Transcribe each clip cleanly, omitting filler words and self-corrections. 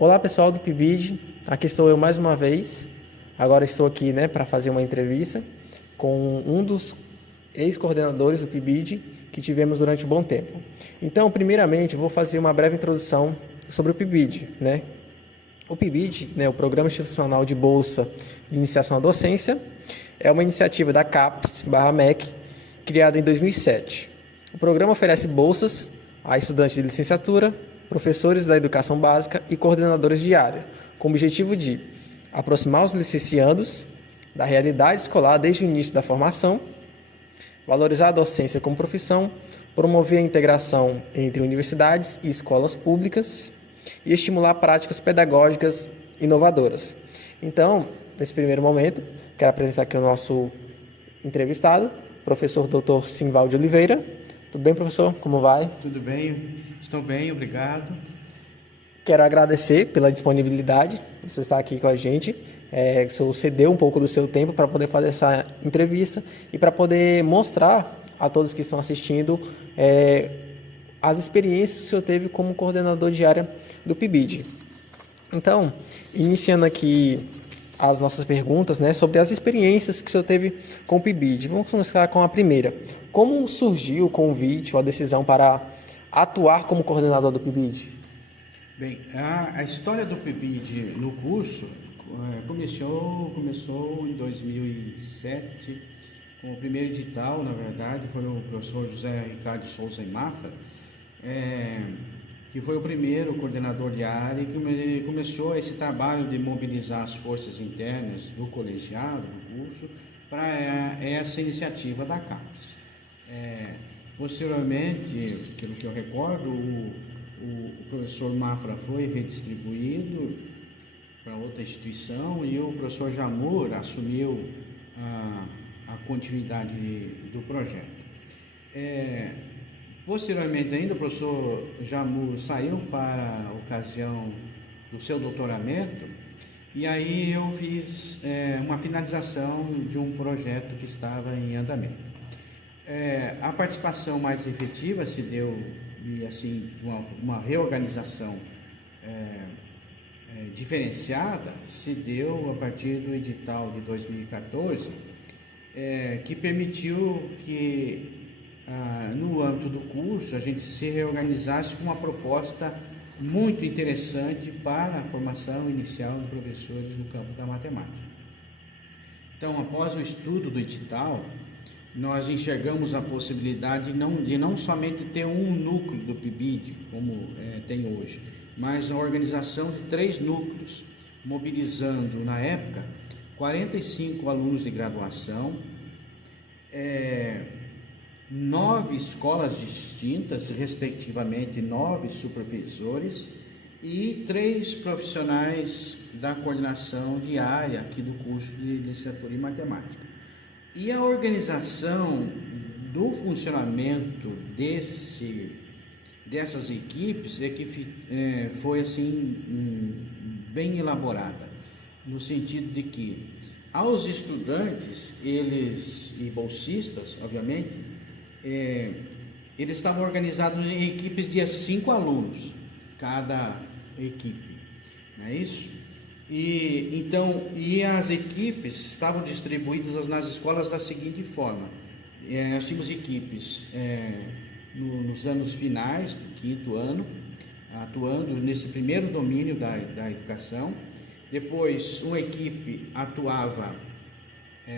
Olá pessoal do PIBID, aqui estou eu mais uma vez. Agora estou aqui para fazer uma entrevista com um dos ex-coordenadores do PIBID que tivemos durante um bom tempo. Então, primeiramente, vou fazer uma breve introdução sobre o PIBID. O PIBID, o Programa Institucional de Bolsa de Iniciação à Docência, é uma iniciativa da CAPES/MEC, criada em 2007. O programa oferece bolsas a estudantes de licenciatura, professores da educação básica e coordenadores de área, com o objetivo de aproximar os licenciandos da realidade escolar desde o início da formação, valorizar a docência como profissão, promover a integração entre universidades e escolas públicas e estimular práticas pedagógicas inovadoras. Então, nesse primeiro momento, quero apresentar aqui o nosso entrevistado, professor Dr. Simvalde Oliveira. Tudo bem, professor? Como vai? Tudo bem, estou bem, obrigado. Quero agradecer pela disponibilidade de você estar aqui com a gente. O senhor cedeu um pouco do seu tempo para poder fazer essa entrevista e para poder mostrar a todos que estão assistindo as experiências que o senhor teve como coordenador de área do PIBID. Então, iniciando aqui as nossas perguntas, sobre as experiências que o senhor teve com o PIBID. Vamos começar com a primeira. Como surgiu o convite ou a decisão para atuar como coordenador do PIBID? Bem, a história do PIBID no curso começou em 2007, com o primeiro edital, na verdade, foi o professor José Ricardo de Souza e Mafra, que foi o primeiro coordenador de área e que começou esse trabalho de mobilizar as forças internas do colegiado, do curso, para essa iniciativa da CAPES. Posteriormente, pelo que eu recordo, o professor Mafra foi redistribuído para outra instituição e o professor Jamur assumiu a continuidade do projeto. Posteriormente ainda, o professor Jamur saiu para a ocasião do seu doutoramento e aí eu fiz uma finalização de um projeto que estava em andamento. A participação mais efetiva se deu, e assim, uma reorganização diferenciada se deu a partir do edital de 2014, que permitiu que no âmbito do curso a gente se reorganizasse com uma proposta muito interessante para a formação inicial de professores no campo da matemática. Então, após o estudo do edital, nós enxergamos a possibilidade de não somente ter um núcleo do PIBID, como tem hoje, mas a organização de 3 núcleos, mobilizando, na época, 45 alunos de graduação, 9 escolas distintas, respectivamente 9 supervisores e 3 profissionais da coordenação de área aqui do curso de licenciatura em matemática. E a organização do funcionamento dessas equipes foi assim bem elaborada, no sentido de que aos estudantes, eles e bolsistas, obviamente, eles estavam organizados em equipes de 5 alunos, cada equipe, não é isso? E as equipes estavam distribuídas nas escolas da seguinte forma: nós tínhamos equipes nos anos finais do 5º ano, atuando nesse primeiro domínio da educação. Depois, uma equipe atuava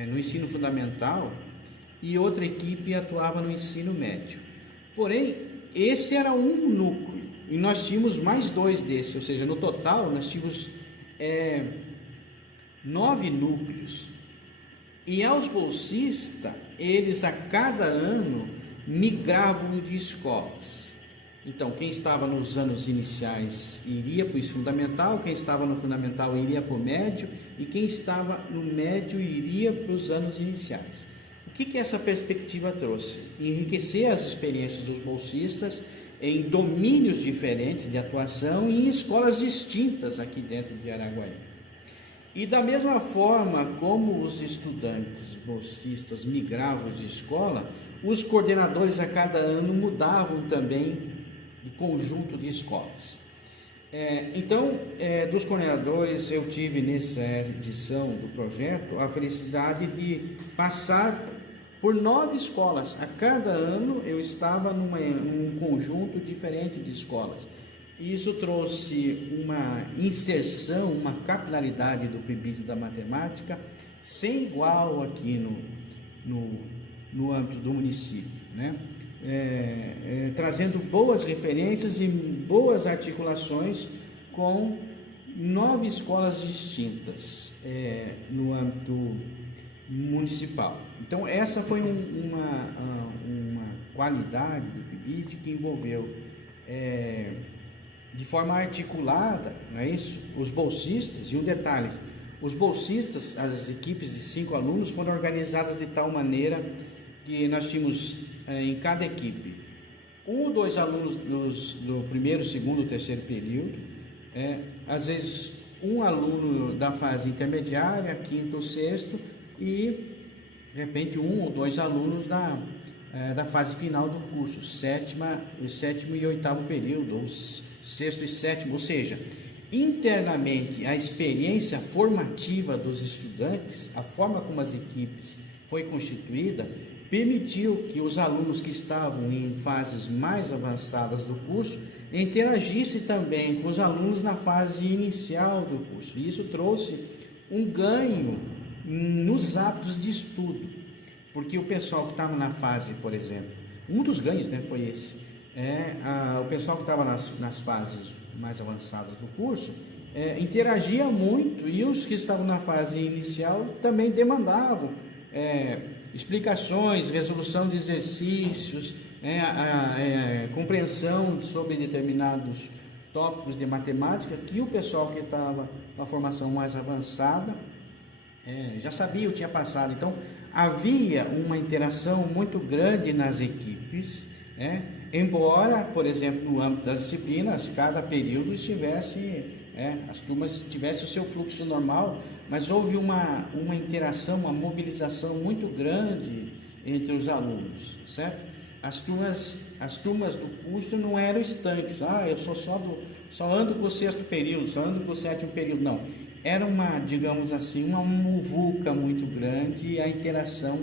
no ensino fundamental e outra equipe atuava no ensino médio. Porém, esse era um núcleo e nós tínhamos mais 2 desses, ou seja, no total nós tínhamos 9 núcleos. E aos bolsistas, eles a cada ano migravam de escolas. Então, quem estava nos anos iniciais iria para o ensino fundamental, quem estava no fundamental iria para o médio e quem estava no médio iria para os anos iniciais. O que essa perspectiva trouxe? Enriquecer as experiências dos bolsistas em domínios diferentes de atuação e em escolas distintas aqui dentro de Araguaí. E da mesma forma como os estudantes bolsistas migravam de escola, os coordenadores a cada ano mudavam também de conjunto de escolas. Dos coordenadores, eu tive nessa edição do projeto a felicidade de passar por 9 escolas. A cada ano eu estava num conjunto diferente de escolas. Isso trouxe uma inserção, uma capilaridade do PIBID da matemática sem igual aqui no âmbito do município, né? Trazendo boas referências e boas articulações com 9 escolas distintas no âmbito municipal. Então, essa foi uma qualidade do PIBID que envolveu de forma articulada, não é isso? Os bolsistas, e um detalhe, os bolsistas, as equipes de 5 alunos foram organizadas de tal maneira que nós tínhamos em cada equipe 1 ou 2 alunos do primeiro, segundo, terceiro período, às vezes um aluno da fase intermediária, quinto ou sexto, e de repente 1 ou 2 alunos da fase final do curso, sétimo e oitavo período, ou sexto e sétimo, ou seja, internamente a experiência formativa dos estudantes, a forma como as equipes foi constituída, permitiu que os alunos que estavam em fases mais avançadas do curso interagissem também com os alunos na fase inicial do curso. E isso trouxe um ganho nos hábitos de estudo, porque o pessoal que estava na fase, por exemplo, um dos ganhos, né, foi esse, o pessoal que estava nas fases mais avançadas do curso interagia muito, e os que estavam na fase inicial também demandavam explicações, resolução de exercícios, compreensão sobre determinados tópicos de matemática que o pessoal que estava na formação mais avançada já sabia, eu tinha passado. Então, havia uma interação muito grande nas equipes, embora, por exemplo, no âmbito das disciplinas, cada período as turmas tivessem o seu fluxo normal, mas houve uma interação, uma mobilização muito grande entre os alunos, certo? As turmas do curso não eram estanques, eu só ando com o sexto período, só ando com o sétimo período, não. Era digamos assim, uma muvuca muito grande, a interação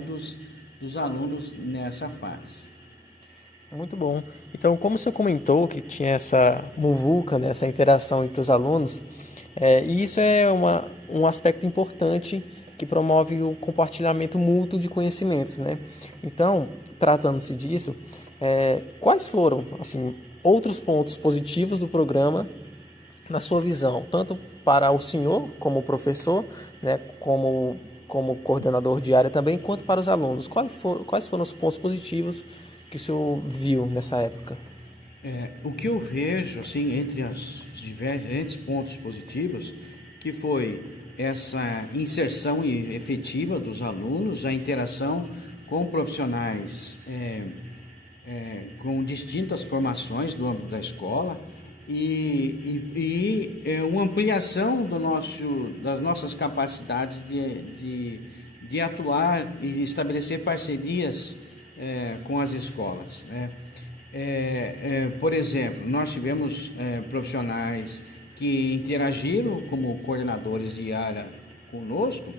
dos alunos nessa fase. Muito bom. Então, como você comentou que tinha essa muvuca, né, essa interação entre os alunos, e isso é um aspecto importante que promove o compartilhamento mútuo de conhecimentos, né? Então, tratando-se disso, quais foram, assim, outros pontos positivos do programa na sua visão, tanto para o senhor como professor, né, como coordenador de área também, quanto para os alunos? Quais foram os pontos positivos que o senhor viu nessa época? O que eu vejo, assim, entre os diferentes pontos positivos, que foi essa inserção efetiva dos alunos, a interação com profissionais com distintas formações do âmbito da escola e uma ampliação das nossas capacidades de atuar e estabelecer parcerias com as escolas, né? Por exemplo, nós tivemos profissionais que interagiram como coordenadores de área conosco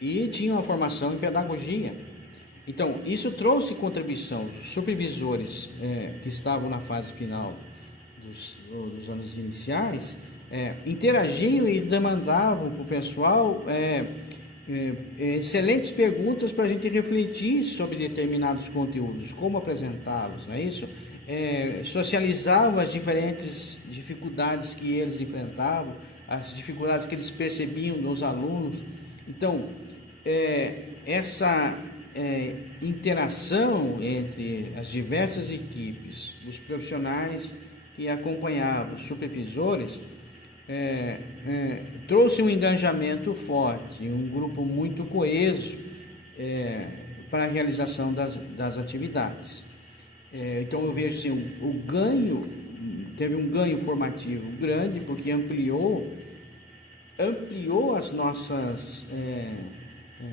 e tinham a formação em pedagogia. Então, isso trouxe contribuição. Os supervisores que estavam na fase final dos anos iniciais interagiam e demandavam para o pessoal excelentes perguntas para a gente refletir sobre determinados conteúdos, como apresentá-los, não é isso? Socializava as diferentes dificuldades que eles enfrentavam, as dificuldades que eles percebiam nos alunos. Então, essa interação entre as diversas equipes, os profissionais que acompanhavam, os supervisores, trouxe um engajamento forte, um grupo muito coeso para a realização das atividades. Então eu vejo assim, teve um ganho formativo grande, porque ampliou as nossas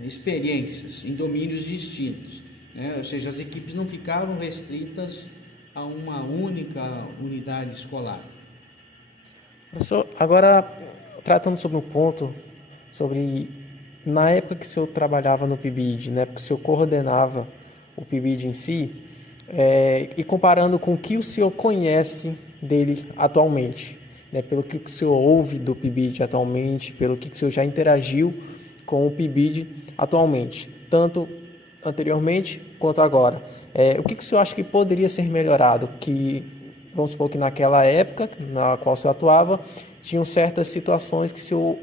experiências em domínios distintos, né? Ou seja, as equipes não ficaram restritas a uma única unidade escolar. Professor, agora tratando sobre um ponto, sobre na época que o senhor trabalhava no PIBID, na época que o senhor coordenava o PIBID em si, e comparando com o que o senhor conhece dele atualmente, né, pelo que o senhor ouve do PIBID atualmente, pelo que o senhor já interagiu com o PIBID atualmente, tanto anteriormente quanto agora. O que o senhor acha que poderia ser melhorado? Vamos supor que naquela época na qual o senhor atuava, tinham certas situações que o senhor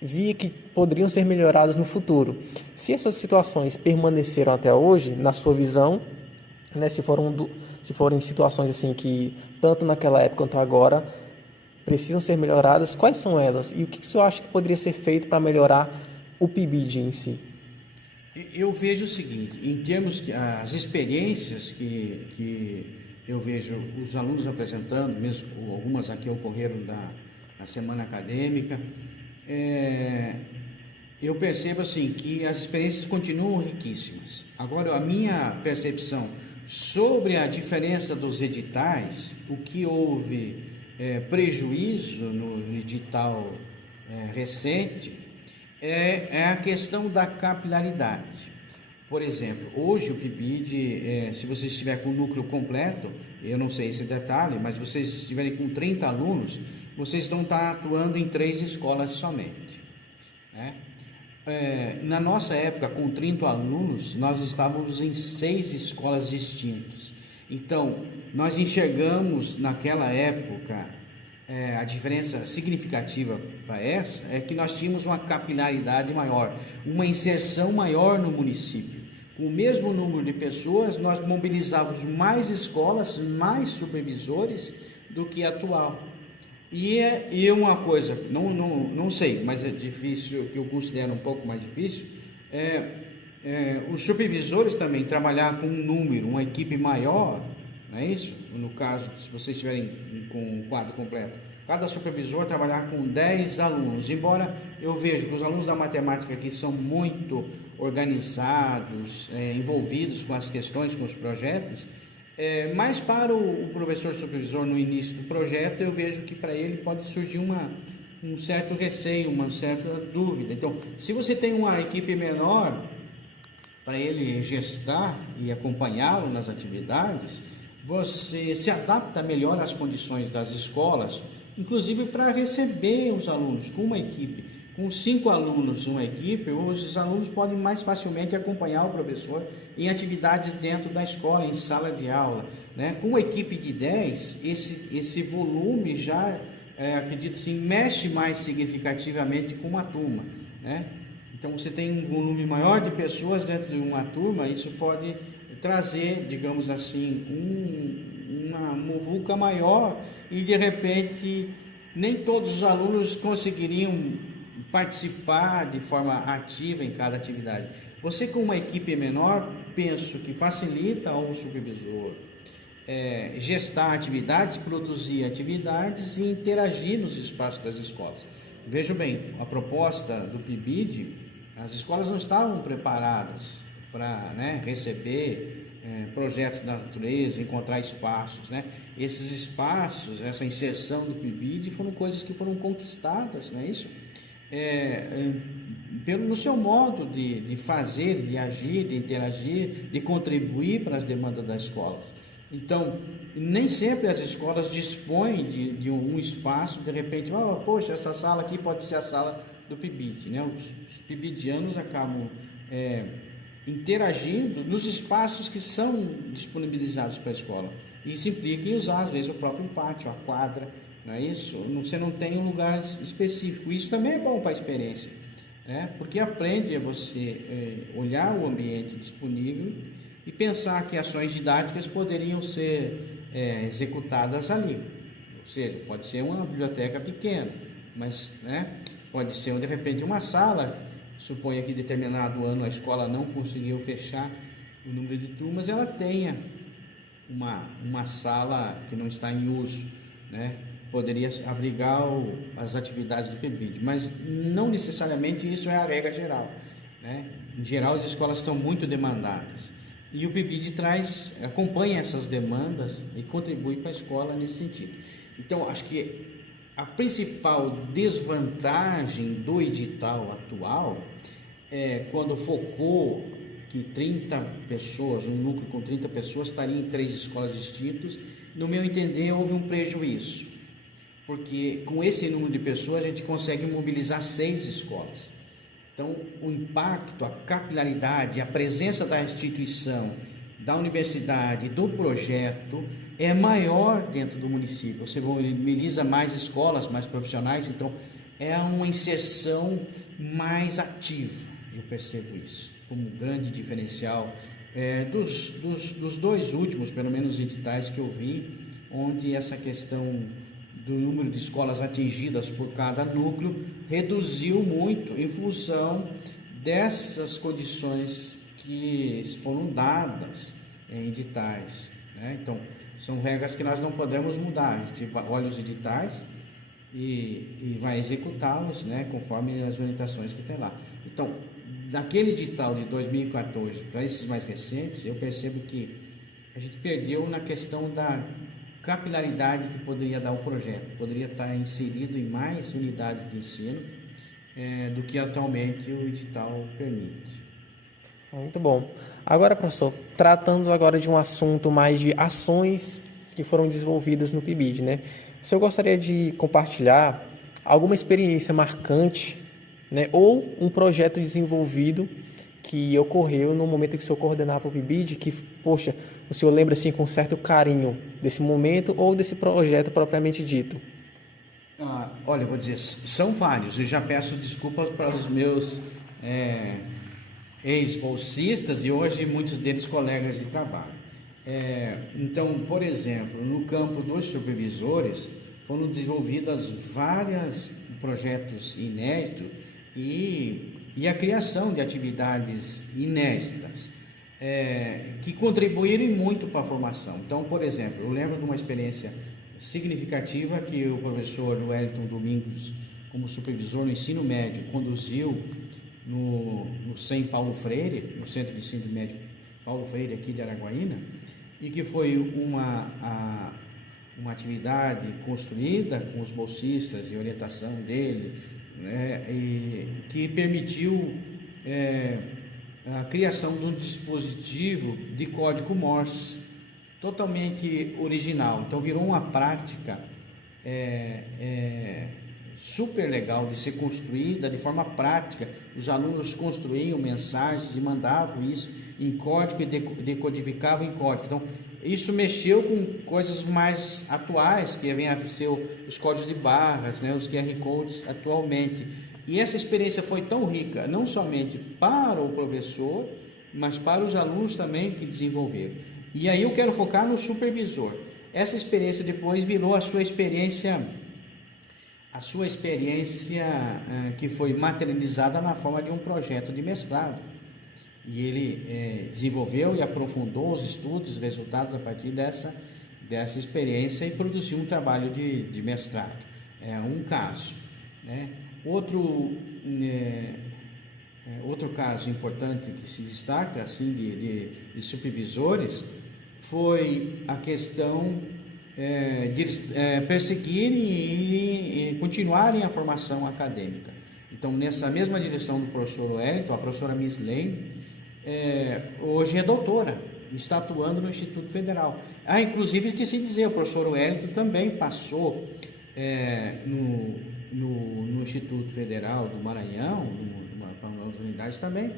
via que poderiam ser melhoradas no futuro. Se essas situações permaneceram até hoje, na sua visão, né, se forem situações assim que tanto naquela época quanto agora precisam ser melhoradas, quais são elas? E o que o senhor acha que poderia ser feito para melhorar o PIBID em si? Eu vejo o seguinte, em termos de as experiências que eu vejo os alunos apresentando, mesmo algumas aqui ocorreram na semana acadêmica, eu percebo assim que as experiências continuam riquíssimas. Agora, a minha percepção sobre a diferença dos editais, o que houve prejuízo no edital recente, é a questão da capilaridade. Por exemplo, hoje o PIBID, se você estiver com o núcleo completo, eu não sei esse detalhe, mas vocês estiverem com 30 alunos, vocês vão estar atuando em 3 escolas somente, né? Na nossa época, com 30 alunos, nós estávamos em 6 escolas distintas. Então, nós enxergamos naquela época, a diferença significativa para essa é que nós tínhamos uma capilaridade maior, uma inserção maior no município. Com o mesmo número de pessoas, nós mobilizávamos mais escolas, mais supervisores do que atual. E uma coisa, não sei, mas é difícil, que eu considero um pouco mais difícil, os supervisores também trabalhar com um número, uma equipe maior, não é isso? No caso, se vocês estiverem com um quadro completo, cada supervisor trabalhar com 10 alunos, embora eu veja que os alunos da matemática aqui são muito organizados, envolvidos com as questões, com os projetos, mas para o professor supervisor no início do projeto, eu vejo que para ele pode surgir um certo receio, uma certa dúvida. Então, se você tem uma equipe menor para ele gestar e acompanhá-lo nas atividades, você se adapta melhor às condições das escolas, inclusive para receber os alunos com uma equipe. Com 5 alunos uma equipe, os alunos podem mais facilmente acompanhar o professor em atividades dentro da escola, em sala de aula, né? Com uma equipe de 10, esse volume já, acredito assim, mexe mais significativamente com uma turma, né? Então, você tem um volume maior de pessoas dentro de uma turma, isso pode trazer, digamos assim, uma muvuca maior e, de repente, nem todos os alunos conseguiriam participar de forma ativa em cada atividade. Você, com uma equipe menor, penso que facilita ao supervisor gestar atividades, produzir atividades e interagir nos espaços das escolas. Vejam bem, a proposta do PIBID, as escolas não estavam preparadas para, né, receber projetos da natureza, encontrar espaços, né? Esses espaços, essa inserção do PIBID foram coisas que foram conquistadas, não é isso? No seu modo de fazer, de agir, de interagir, de contribuir para as demandas das escolas. Então, nem sempre as escolas dispõem de um espaço, de repente, poxa, essa sala aqui pode ser a sala do PIBID, né? Os PIBIDianos acabam interagindo nos espaços que são disponibilizados para a escola. Isso implica em usar, às vezes, o próprio pátio, a quadra, não é isso? Você não tem um lugar específico. Isso também é bom para a experiência, né? Porque aprende a você olhar o ambiente disponível e pensar que ações didáticas poderiam ser executadas ali. Ou seja, pode ser uma biblioteca pequena, mas, né, pode ser, de repente, uma sala. Suponha que em determinado ano a escola não conseguiu fechar o número de turmas, ela tenha uma sala que não está em uso, né? Poderia abrigar as atividades do PIBID, mas não necessariamente isso é a regra geral, né? Em geral, as escolas estão muito demandadas e o PIBID acompanha essas demandas e contribui para a escola nesse sentido. Então, acho que a principal desvantagem do edital atual é quando focou que 30 pessoas, um núcleo com 30 pessoas estaria em 3 escolas distintas. No meu entender, houve um prejuízo, porque com esse número de pessoas a gente consegue mobilizar 6 escolas. Então, o impacto, a capilaridade, a presença da instituição, da universidade, do projeto é maior dentro do município. Você mobiliza mais escolas, mais profissionais, então é uma inserção mais ativa. Eu percebo isso como um grande diferencial dos 2 últimos, pelo menos, editais que eu vi, onde essa questão do número de escolas atingidas por cada núcleo reduziu muito em função dessas condições que foram dadas em editais, né? Então, são regras que nós não podemos mudar. A gente olha os editais e vai executá-los, né, conforme as orientações que tem lá. Então, naquele edital de 2014 para esses mais recentes, eu percebo que a gente perdeu na questão da capilaridade que poderia dar o projeto. Poderia estar inserido em mais unidades de ensino do que atualmente o edital permite. Muito bom. Agora, professor, tratando agora de um assunto mais de ações que foram desenvolvidas no PIBID, né? O senhor gostaria de compartilhar alguma experiência marcante, né, ou um projeto desenvolvido que ocorreu no momento em que o senhor coordenava o PIBID, que, poxa, o senhor lembra assim com certo carinho desse momento ou desse projeto propriamente dito? Olha, eu vou dizer, são vários. Eu já peço desculpas para os meus ex-bolsistas e hoje muitos deles colegas de trabalho. Então, por exemplo, no campo dos supervisores foram desenvolvidas vários projetos inéditos e a criação de atividades inéditas que contribuíram muito para a formação. Então, por exemplo, eu lembro de uma experiência significativa que o professor Wellington Domingos, como supervisor no ensino médio, conduziu no CEM Paulo Freire, no Centro de Ensino Médio Paulo Freire, aqui de Araguaína, e que foi uma atividade construída com os bolsistas e orientação dele, né, e que permitiu a criação de um dispositivo de código Morse totalmente original. Então virou uma prática super legal de ser construída de forma prática. Os alunos construíam mensagens e mandavam isso em código e decodificavam em código. Então isso mexeu com coisas mais atuais, que vem a ser os códigos de barras, né, os QR Codes atualmente. E essa experiência foi tão rica, não somente para o professor, mas para os alunos também que desenvolveram. E aí eu quero focar no supervisor. Essa experiência depois virou a sua experiência que foi materializada na forma de um projeto de mestrado. E ele desenvolveu e aprofundou os estudos, os resultados a partir dessa experiência e produziu um trabalho de mestrado. É um caso, né? Outro caso importante que se destaca assim de supervisores foi a questão de eles perseguirem e continuarem a formação acadêmica. Então, nessa mesma direção do professor Wellington, a professora Miss Lane, hoje é doutora, está atuando no Instituto Federal. Inclusive, esqueci de dizer, o professor Wellington também passou no Instituto Federal do Maranhão, para outras unidades também,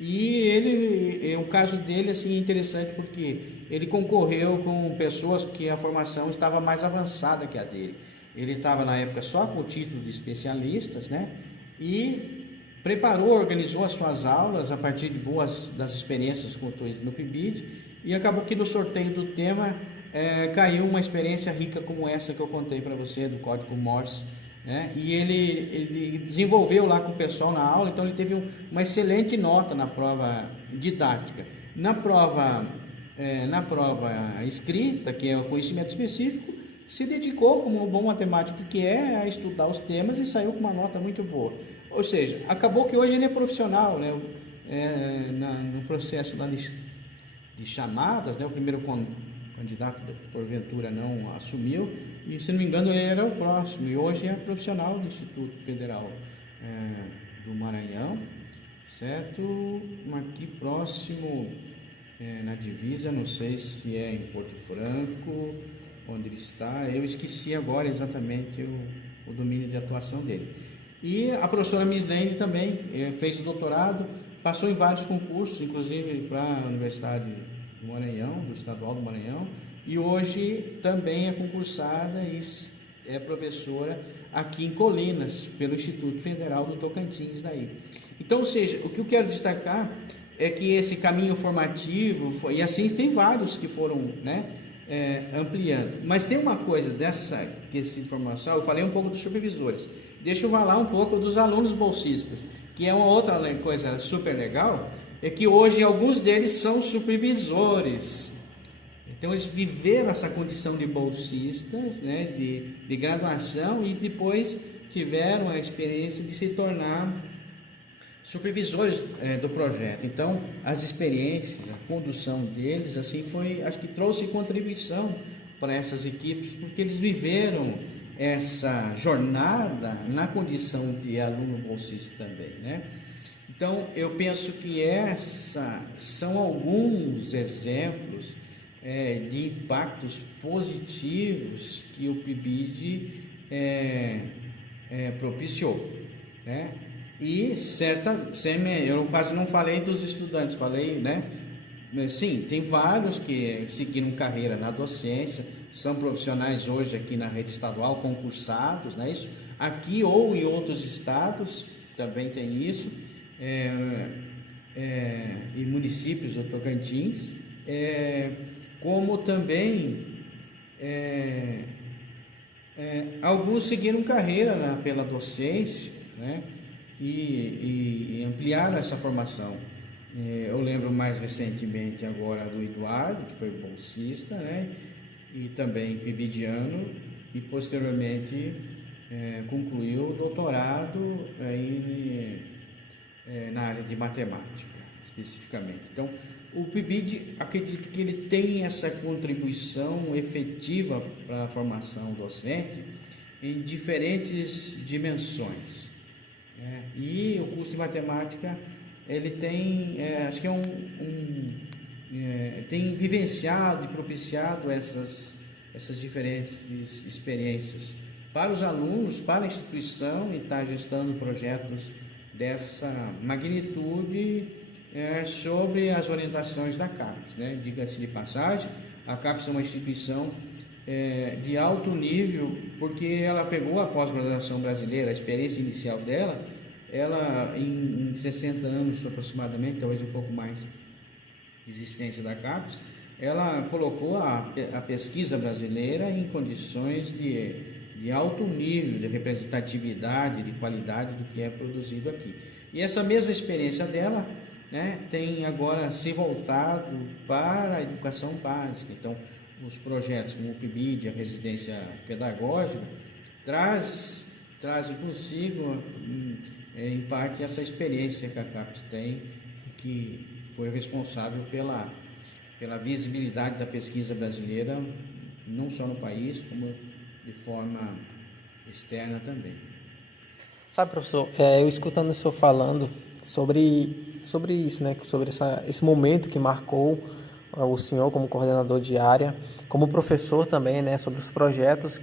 e o caso dele assim, é interessante porque ele concorreu com pessoas que a formação estava mais avançada que a dele. Ele estava na época só com o título de especialistas, né? E organizou as suas aulas a partir das experiências com no PIBID, e acabou que no sorteio do tema caiu uma experiência rica como essa que eu contei para você, do código Morse, né? E ele desenvolveu lá com o pessoal na aula, então ele teve uma excelente nota na prova didática. Na prova escrita, que é o conhecimento específico, se dedicou, como um bom matemático que a estudar os temas e saiu com uma nota muito boa. Ou seja, acabou que hoje ele é profissional, né? No processo lá de chamadas, né? O primeiro candidato porventura não assumiu, e se não me engano ele era o próximo, e hoje é profissional do Instituto Federal do Maranhão, certo? Aqui próximo, na divisa, não sei se é em Porto Franco, onde ele está, eu esqueci agora exatamente o domínio de atuação dele. E a professora Mislene também fez o doutorado, passou em vários concursos, inclusive para a Universidade do Maranhão, do Estadual do Maranhão, e hoje também é concursada e é professora aqui em Colinas, pelo Instituto Federal do Tocantins daí. Então, ou seja, o que eu quero destacar é que esse caminho formativo, e assim tem vários que foram, ampliando. Mas tem uma coisa dessa informação, eu falei um pouco dos supervisores, deixa eu falar um pouco dos alunos bolsistas, que é uma outra coisa super legal, é que hoje alguns deles são supervisores. Então eles viveram essa condição de bolsistas, de graduação, e depois tiveram a experiência de se tornar supervisores do projeto. Então as experiências, a condução deles, assim, acho que trouxe contribuição para essas equipes, porque eles viveram essa jornada na condição de aluno bolsista também, Então eu penso que são alguns exemplos de impactos positivos que o PIBID propiciou, E eu quase não falei dos estudantes, falei, Sim, tem vários que seguiram carreira na docência, são profissionais hoje aqui na rede estadual, concursados, isso? Aqui ou em outros estados também tem isso, e municípios do Tocantins, como também alguns seguiram carreira pela docência, e ampliaram essa formação. Eu lembro mais recentemente agora do Eduardo, que foi bolsista, e também pibidiano, e posteriormente concluiu o doutorado na área de matemática, especificamente. Então, o PIBID, acredito que ele tem essa contribuição efetiva para a formação docente em diferentes dimensões. E o curso de matemática, ele tem, acho que tem vivenciado e propiciado essas diferentes experiências para os alunos, para a instituição, e está gestando projetos dessa magnitude sobre as orientações da CAPES, Diga-se de passagem, a CAPES é uma instituição de alto nível, porque ela pegou a pós-graduação brasileira, a experiência inicial dela, ela em 60 anos aproximadamente, talvez um pouco mais, existência da CAPES, ela colocou a pesquisa brasileira em condições de alto nível, de representatividade, de qualidade do que é produzido aqui. E essa mesma experiência dela, tem agora se voltado para a educação básica. Então, os projetos como o PIBID, a residência pedagógica, trazem consigo, em parte, essa experiência que a CAPES tem, que foi responsável pela visibilidade da pesquisa brasileira, não só no país, como de forma externa também. Sabe, professor, eu escutando o senhor falando sobre isso, sobre esse momento que marcou o senhor como coordenador de área, como professor também, sobre os projetos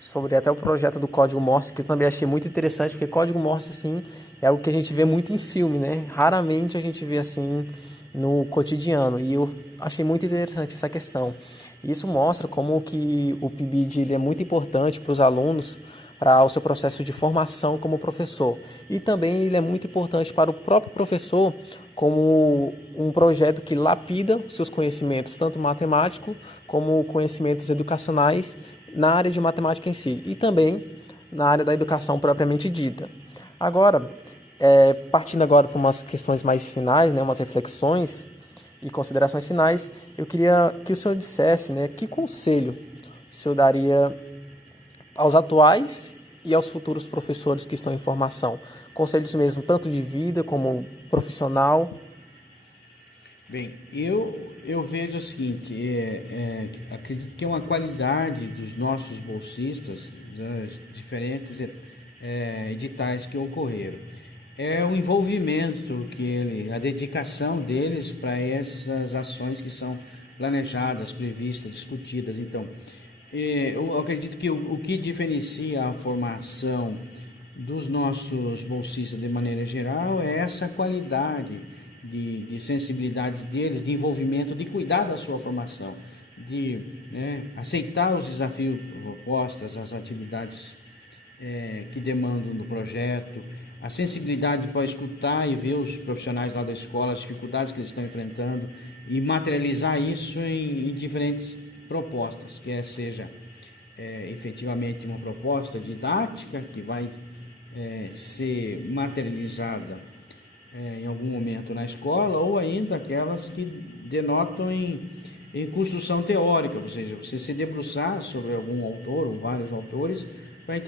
sobre até o projeto do Código Morse, que eu também achei muito interessante, porque Código Morse, assim, é algo que a gente vê muito em filme, Raramente a gente vê assim no cotidiano, e eu achei muito interessante essa questão. Isso mostra como que o PIBID ele é muito importante para os alunos, para o seu processo de formação como professor. E também ele é muito importante para o próprio professor como um projeto que lapida seus conhecimentos, tanto matemático como conhecimentos educacionais na área de matemática em si, e também na área da educação propriamente dita. Agora, partindo agora para umas questões mais finais, umas reflexões e considerações finais, eu queria que o senhor dissesse, que conselho o senhor daria aos atuais e aos futuros professores que estão em formação. Conselhos mesmo, tanto de vida como profissional. Bem, eu vejo o seguinte, acredito que é uma qualidade dos nossos bolsistas, das diferentes editais que ocorreram, é o envolvimento a dedicação deles para essas ações que são planejadas, previstas, discutidas. Então, eu acredito que o que diferencia a formação dos nossos bolsistas de maneira geral é essa qualidade de sensibilidade deles, de envolvimento, de cuidar da sua formação, de aceitar os desafios propostos, as atividades que demandam do projeto, a sensibilidade para escutar e ver os profissionais lá da escola, as dificuldades que eles estão enfrentando e materializar isso em diferentes propostas, quer seja efetivamente uma proposta didática que vai ser materializada em algum momento na escola, ou ainda aquelas que denotam em construção teórica, ou seja, você se debruçar sobre algum autor ou vários autores para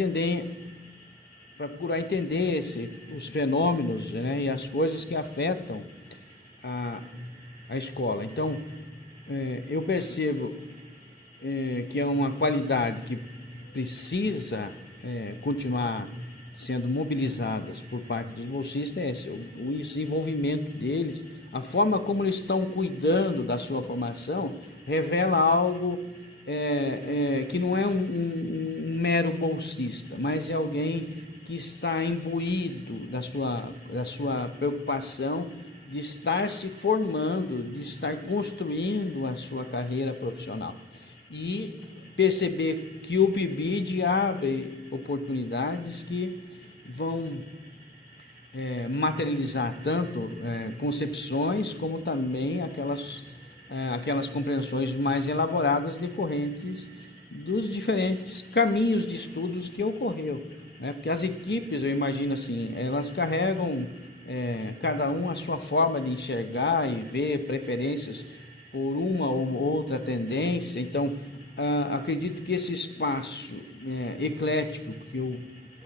procurar entender os fenômenos, e as coisas que afetam a escola. Então, eu percebo que é uma qualidade que precisa continuar sendo mobilizadas por parte dos bolsistas, o desenvolvimento deles, a forma como eles estão cuidando da sua formação, revela algo que não é um mero bolsista, mas é alguém que está imbuído da sua preocupação de estar se formando, de estar construindo a sua carreira profissional. E perceber que o PIBID abre oportunidades que vão materializar tanto concepções como também aquelas compreensões mais elaboradas decorrentes dos diferentes caminhos de estudos que ocorreu, porque as equipes, eu imagino assim, elas carregam cada um a sua forma de enxergar e ver preferências por uma ou outra tendência. Então, acredito que esse espaço eclético que o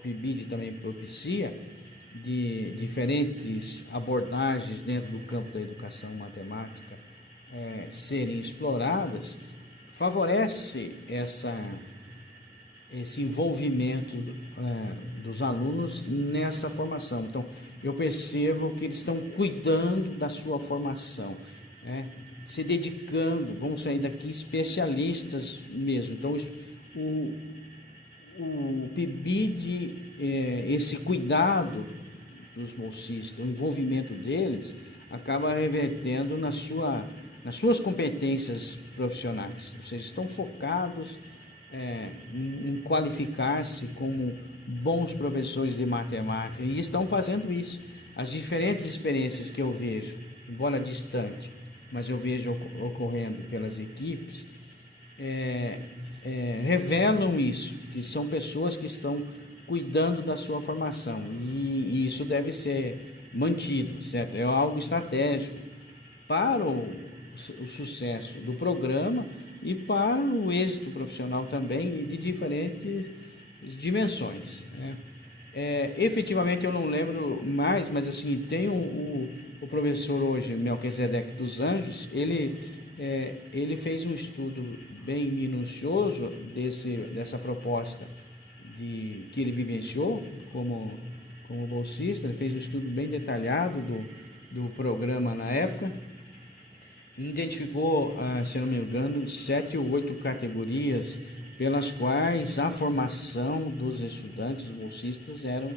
PIBID também propicia, de diferentes abordagens dentro do campo da educação matemática serem exploradas, favorece esse envolvimento dos alunos nessa formação. Então, eu percebo que eles estão cuidando da sua formação, se dedicando, vamos sair daqui especialistas mesmo. Então, o PIBID, esse cuidado dos bolsistas, o envolvimento deles, acaba revertendo nas suas competências profissionais. Ou seja, estão focados em qualificar-se como bons professores de matemática, e estão fazendo isso. As diferentes experiências que eu vejo, embora distante, mas eu vejo ocorrendo pelas equipes, revelam isso, que são pessoas que estão cuidando da sua formação, e isso deve ser mantido, certo? É algo estratégico para o sucesso do programa e para o êxito profissional também, de diferentes dimensões, efetivamente eu não lembro mais, mas assim, tem o professor hoje, Melquisedeque dos Anjos, ele fez um estudo bem minucioso dessa proposta que ele vivenciou como bolsista. Ele fez um estudo bem detalhado do programa na época, identificou, se não me engano, 7 ou 8 categorias pelas quais a formação dos estudantes, dos bolsistas, eram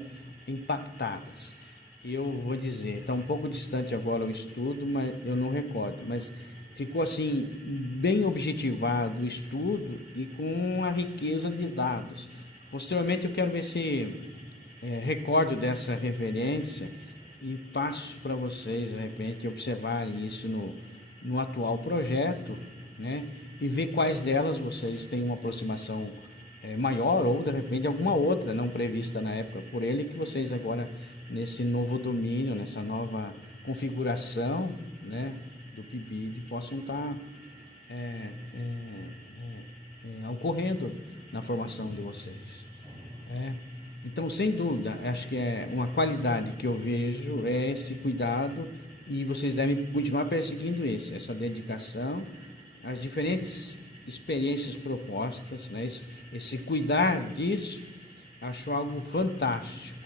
impactadas. Eu vou dizer, está um pouco distante agora o estudo, mas eu não recordo, mas ficou assim bem objetivado o estudo e com uma riqueza de dados. Posteriormente eu quero ver se recordo dessa referência e passo para vocês, de repente, observarem isso no atual projeto, e ver quais delas vocês têm uma aproximação maior, ou de repente alguma outra não prevista na época por ele, que vocês agora, nesse novo domínio, nessa nova configuração do PIBID, possam estar ocorrendo na formação de vocês. Então, sem dúvida, acho que é uma qualidade que eu vejo, esse cuidado e vocês devem continuar perseguindo isso, essa dedicação, as diferentes experiências propostas, né? Esse cuidar disso, acho algo fantástico,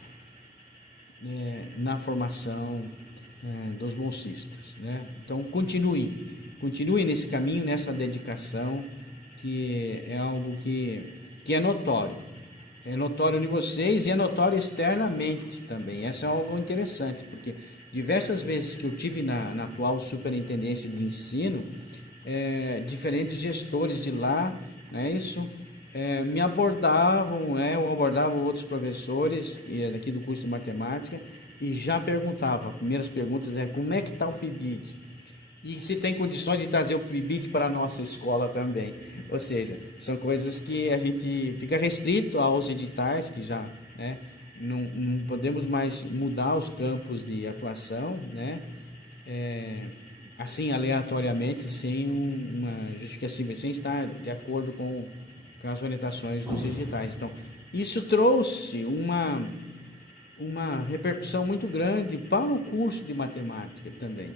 né? Na formação dos bolsistas, né? Então continue nesse caminho, nessa dedicação, que é algo que é notório em vocês e é notório externamente também. Essa é algo interessante, porque diversas vezes que eu tive na atual superintendência de ensino, diferentes gestores de lá, né, me abordavam, ou abordavam outros professores aqui do curso de matemática e já perguntavam, as primeiras perguntas como é que está o PIBID? E se tem condições de trazer o PIBID para a nossa escola também. Ou seja, são coisas que a gente fica restrito aos editais, que já, né, não podemos mais mudar os campos de atuação, né, assim aleatoriamente, sem uma justificativa, sem estar de acordo com as orientações dos editais. Então, isso trouxe uma repercussão muito grande para o curso de matemática também.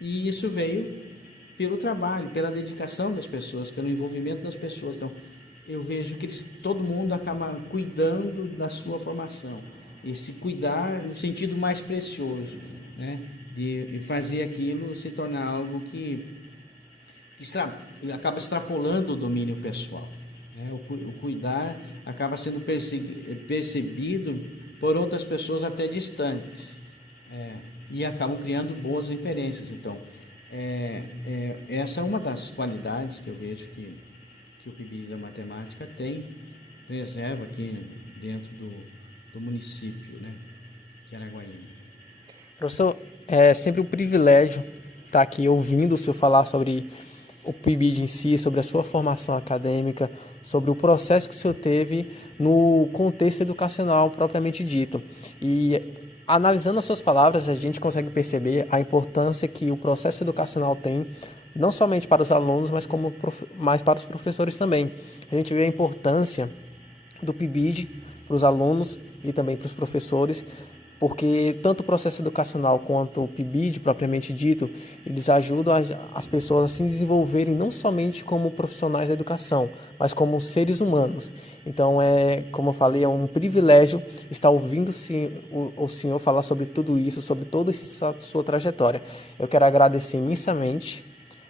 E isso veio pelo trabalho, pela dedicação das pessoas, pelo envolvimento das pessoas. Então, eu vejo que todo mundo acaba cuidando da sua formação. Esse cuidar no sentido mais precioso, né? De fazer aquilo se tornar algo que acaba extrapolando o domínio pessoal, né? O cuidar acaba sendo percebido por outras pessoas até distantes, e acabam criando boas referências. Então, essa é uma das qualidades que eu vejo que o PIBID da matemática preserva aqui dentro do município, né, de Araguaína. Professor, é sempre um privilégio estar aqui ouvindo o senhor falar sobre o PIBID em si, sobre a sua formação acadêmica, sobre o processo que o senhor teve no contexto educacional propriamente dito. E analisando as suas palavras, a gente consegue perceber a importância que o processo educacional tem, não somente para os alunos, mas para os professores também. A gente vê a importância do PIBID para os alunos e também para os professores, porque tanto o processo educacional quanto o PIBID, propriamente dito, eles ajudam as pessoas a se desenvolverem não somente como profissionais da educação, mas como seres humanos. Então, como eu falei, é um privilégio estar ouvindo o senhor falar sobre tudo isso, sobre toda essa sua trajetória. Eu quero agradecer imensamente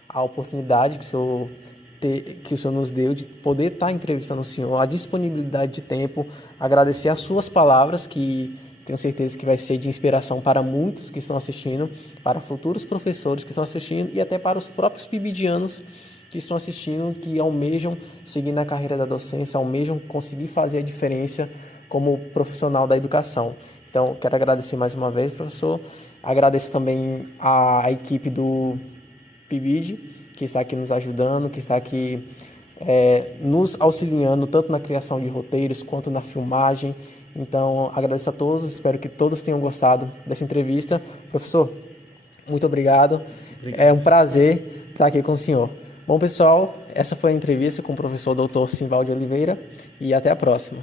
a oportunidade que o senhor nos deu de poder estar entrevistando o senhor, a disponibilidade de tempo, agradecer as suas palavras, que tenho certeza que vai ser de inspiração para muitos que estão assistindo, para futuros professores que estão assistindo e até para os próprios pibidianos que estão assistindo, que almejam seguir na carreira da docência, almejam conseguir fazer a diferença como profissional da educação. Então, quero agradecer mais uma vez, professor. Agradeço também a equipe do PIBID, que está aqui nos ajudando, que está aqui nos auxiliando tanto na criação de roteiros quanto na filmagem. Então, agradeço a todos, espero que todos tenham gostado dessa entrevista. Professor, muito obrigado. É um prazer estar aqui com o senhor. Bom, pessoal, essa foi a entrevista com o professor Dr. Simvalde Oliveira e até a próxima.